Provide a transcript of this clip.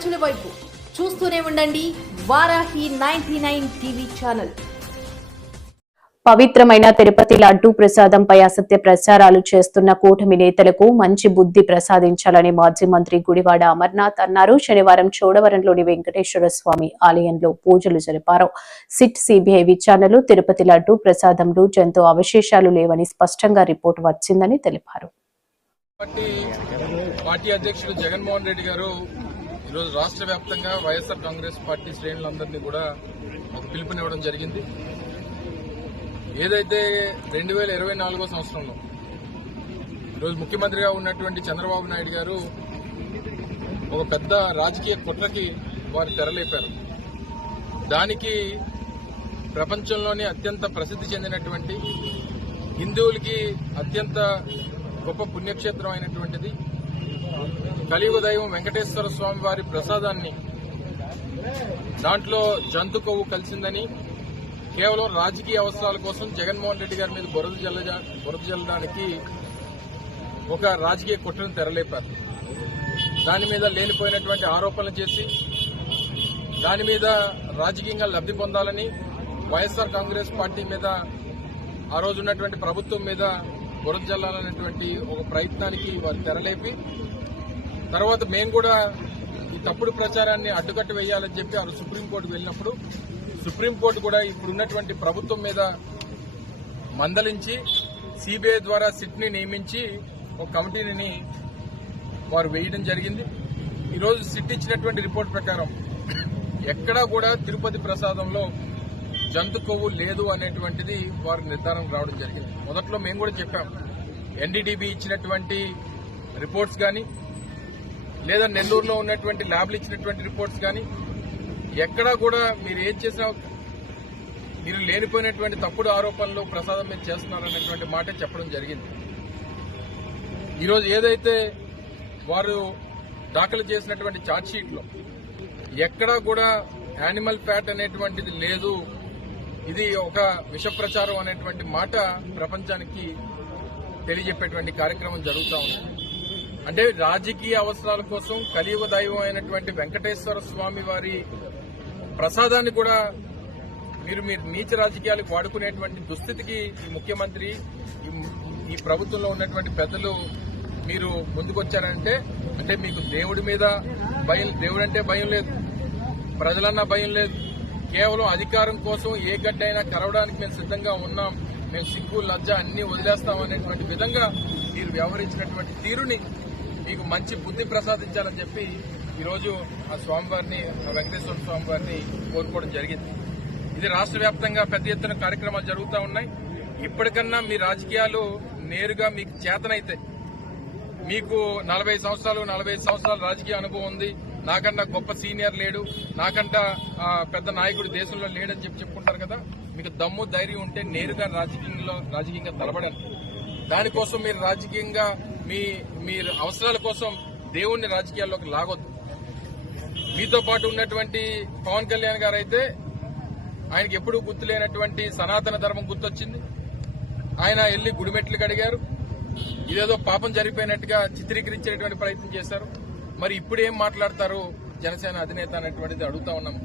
ప్రజల వైపు చూస్తూనే ఉండండి వారాహి 99 టీవీ ఛానల్. పవిత్రమైన తిరుపతి లడ్డూ ప్రసాదంపై అసత్య ప్రచారాలు చేస్తున్న కూటమి నేతలకు మంచి బుద్ధి ప్రసాదించాలని మాజీ మంత్రి గుడివాడ అమర్నాథ్ అన్నారు. శనివారం చోడవరంలోని వెంకటేశ్వర స్వామి ఆలయంలో పూజలు జరిపారు. సిట్ సిబిఐ విచారణలో తిరుపతి లడ్డూ ప్రసాదంలో జంతు అవశేషాలు లేవని స్పష్టంగా రిపోర్టు వచ్చిందని తెలిపారు. పార్టీ అధ్యక్షుడు జగన్మోహన్ రెడ్డి గారు ఈరోజు రాష్ట్ర వ్యాప్తంగా వైఎస్ఆర్ కాంగ్రెస్ పార్టీ శ్రేణులందరినీ కూడా ఒక పిలుపునివ్వడం జరిగింది. ఏదైతే 2024 సంవత్సరంలో ఈరోజు ముఖ్యమంత్రిగా ఉన్నటువంటి చంద్రబాబు నాయుడు గారు ఒక పెద్ద రాజకీయ కుట్రకి వారు తెరలేపారు. దానికి ప్రపంచంలోనే అత్యంత ప్రసిద్ధి చెందినటువంటి హిందువులకి అత్యంత గొప్ప పుణ్యక్షేత్రం అయినటువంటిది కలియుగ దైవం వెంకటేశ్వర స్వామి వారి ప్రసాదాన్ని దాంట్లో జంతు కొవ్వు కలిసిందని కేవలం రాజకీయ అవసరాల కోసం జగన్మోహన్ రెడ్డి గారి మీద బురద జల్లడానికి ఒక రాజకీయ కుట్రను తెరలేపారు. దాని మీద లేనిపోయినటువంటి ఆరోపణలు చేసి దాని మీద రాజకీయంగా లబ్ధి పొందాలని వైఎస్ఆర్ కాంగ్రెస్ పార్టీ మీద ఆ రోజు ఉన్నటువంటి ప్రభుత్వం మీద బురద జల్లాలనేటువంటి ఒక ప్రయత్నానికి వారు తెరలేపి తర్వాత మేము కూడా ఈ తప్పుడు ప్రచారాన్ని అడ్డుకట్ట వేయాలని చెప్పి ఆ సుప్రీంకోర్టుకు వెళ్ళినప్పుడు సుప్రీంకోర్టు కూడా ఇప్పుడున్నటువంటి ప్రభుత్వం మీద మందలించి సిబిఐ ద్వారా సిట్ని నియమించి ఒక కమిటీని వారు వేయడం జరిగింది. ఈరోజు సిట్ ఇచ్చినటువంటి రిపోర్ట్ ప్రకారం ఎక్కడా కూడా తిరుపతి ప్రసాదంలో జంతు కొవ్వు లేదు అనేటువంటిది వారికి నిర్ధారణ రావడం జరిగింది. మొదట్లో మేము కూడా చెప్పాం, ఎన్డీడీబీ ఇచ్చినటువంటి రిపోర్ట్స్ కానీ లేదా నెల్లూరులో ఉన్నటువంటి ల్యాబ్లు ఇచ్చినటువంటి రిపోర్ట్స్ కానీ ఎక్కడా కూడా మీరు ఏం చేసినా మీరు లేనిపోయినటువంటి తప్పుడు ఆరోపణలు ప్రసాదం మీద చేస్తున్నారనేటువంటి మాట చెప్పడం జరిగింది. ఈరోజు ఏదైతే వారు దాఖలు చేసినటువంటి ఛార్జ్షీట్లో ఎక్కడా కూడా యానిమల్ ఫ్యాట్ అనేటువంటిది లేదు, ఇది ఒక విష ప్రచారం అనేటువంటి మాట ప్రపంచానికి తెలియజెప్పేటువంటి కార్యక్రమం జరుగుతూ ఉంది. అంటే రాజకీయ అవసరాల కోసం కలియుగ దైవం అయినటువంటి వెంకటేశ్వర స్వామి వారి ప్రసాదాన్ని కూడా మీరు నీచ రాజకీయాలకు వాడుకునేటువంటి దుస్థితికి ఈ ముఖ్యమంత్రి ఈ ప్రభుత్వంలో ఉన్నటువంటి పెద్దలు మీరు ముందుకొచ్చారంటే అంటే మీకు దేవుడి మీద భయం, దేవుడు అంటే భయం లేదు, ప్రజలన్నా భయం లేదు, కేవలం అధికారం కోసం ఏ గడ్డైనా కరవడానికి మేము సిద్ధంగా ఉన్నాం, మేము సిగ్గు లజ్జ అన్ని వదిలేస్తామనేటువంటి విధంగా మీరు వ్యవహరించినటువంటి తీరుని మీకు మంచి బుద్ధి ప్రసాదించాలని చెప్పి ఈరోజు ఆ స్వామివారిని వెంకటేశ్వర స్వామి వారిని కోరుకోవడం జరిగింది. ఇది రాష్ట్ర వ్యాప్తంగా పెద్ద ఎత్తున కార్యక్రమాలు జరుగుతూ ఉన్నాయి. ఇప్పటికన్నా మీ రాజకీయాలు నేరుగా మీకు చేతనైతే, మీకు 45 సంవత్సరాలు రాజకీయ అనుభవం ఉంది, నాకన్నా గొప్ప సీనియర్ లేడు, నాకంటా పెద్ద నాయకుడు దేశంలో లేడని చెప్పుకుంటారు కదా, మీకు దమ్ము ధైర్యం ఉంటే నేరుగా రాజకీయంగా తలబడండి. దానికోసం మీరు రాజకీయంగా మీ అవసరాల కోసం దేవుణ్ణి రాజకీయాల్లోకి లాగొద్దు. మీతో పాటు ఉన్నటువంటి పవన్ కళ్యాణ్ గారు అయితే ఆయనకి ఎప్పుడూ గుర్తులేనటువంటి సనాతన ధర్మం గుర్తొచ్చింది. ఆయన వెళ్లి గుడిమెట్లు కడిగారు, ఇదేదో పాపం జరిగిపోయినట్టుగా చిత్రీకరించేటువంటి ప్రయత్నం చేశారు. మరి ఇప్పుడు ఏం మాట్లాడతారు జనసేన అధినేత అనేటువంటిది అడుగుతా ఉన్నాము.